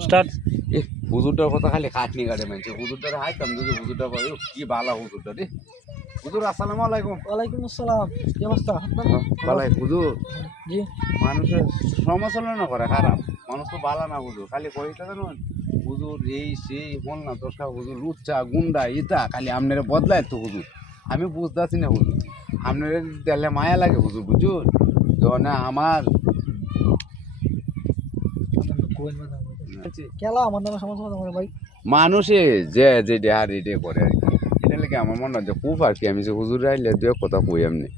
Start. এ হুজুরটার কথা খালি খাটনি কাটে মানছে। হুজুরটারে হাইতাম যদি হুজুরটা পাই কি বালা হুজুরটা রে। হুজুর আসসালামু আলাইকুম। ওয়ালাইকুম আসসালাম। কি অবস্থা? আপনার? বালাই হুজুর। জি। মানুষের সমালোচনা করে খারাপ। মানুষ তো বালা না হুজুর। খালি কইতে জানুন? হুজুর এই সেই বল না দশটা হুজুর লুচ্চা গুন্ডা ইতা খালি আপনারা বদলায় তো হুজুর। আমি বুঝতেছি না হুজুর। আপনারা দেখলে মায়া লাগে হুজুর বুঝুন? তো না আমার কেলা আমার নামে সমস্যা আমার ভাই। মানুষে যে যে দেহার এটা করে আর কি। এটা লেগে আমার মনে হয় যে খুব আর কি আমি যে হুজুর আইলে দু এক কথা কই এমনি।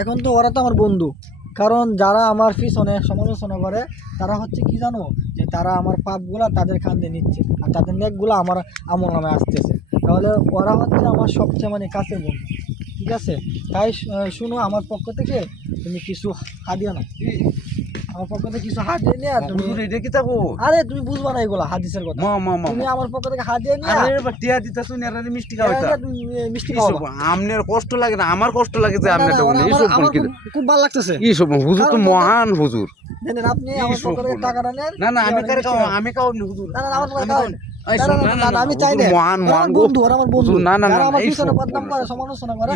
এখন তো ওরা তো আমার বন্ধু। কারণ যারা আমার পিছনে সমালোচনা করে তারা হচ্ছে কি জানো? যে তারা আমার পাপগুলা তাদের কান্দে নিচ্ছে আর তাদের নেকগুলো আমার আমল নামে আসতেছে। তাহলে ওরা হচ্ছে আমার সবচেয়ে মানে কাছের বন্ধু। ঠিক আছে? তাই শুনো আমার পক্ষ থেকে তুমি কিছু হাদিয়া না আমার পক্ষ থেকে কিছু হাদিয়া নিয়ে তুমি হুজুর কি থাকো আরে তুমি বুঝবা না এগুলা হাদিসের কথা। মা মা মা। তুমি আমার পক্ষ থেকে হাদিয়া নিয়ে আরে টিয়া দিতা তুই নেরা মিষ্টি খাওয়াইতা। মিষ্টি এইসব খাওয়াবা আমনের কষ্ট লাগে না আমার কষ্ট লাগে যে আমি কি খুব- ভালো লাগতেছে। কি সব হুজুর তো মহান হুজুর। আপনি এই আমার পক্ষ থেকে টাকাটা নেন। না না আমি কারে খাওয়া আমি খাওয়াব হুজুর। না, না, আমার পক্ষ আমি চাই না। মহান মহান আমার গো। বন্ধু, আমার বন্ধু। না, না, না, আমার পিছনে বদনাম করে, সমালোচনা করে,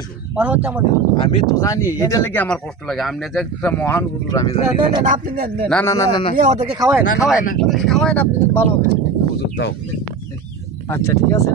হচ্ছে আমার বন্ধু। আমি তো জানি এটা লেগে আমার কষ্ট লাগে আমি যে একটা মহান গুরু আমি না, জানি আপনি নেন। না, না, না, না, না। নিয়ে ওদেরকে খাওয়ান, না, না। আপনি ভালো হবে। আচ্ছা ঠিক আছে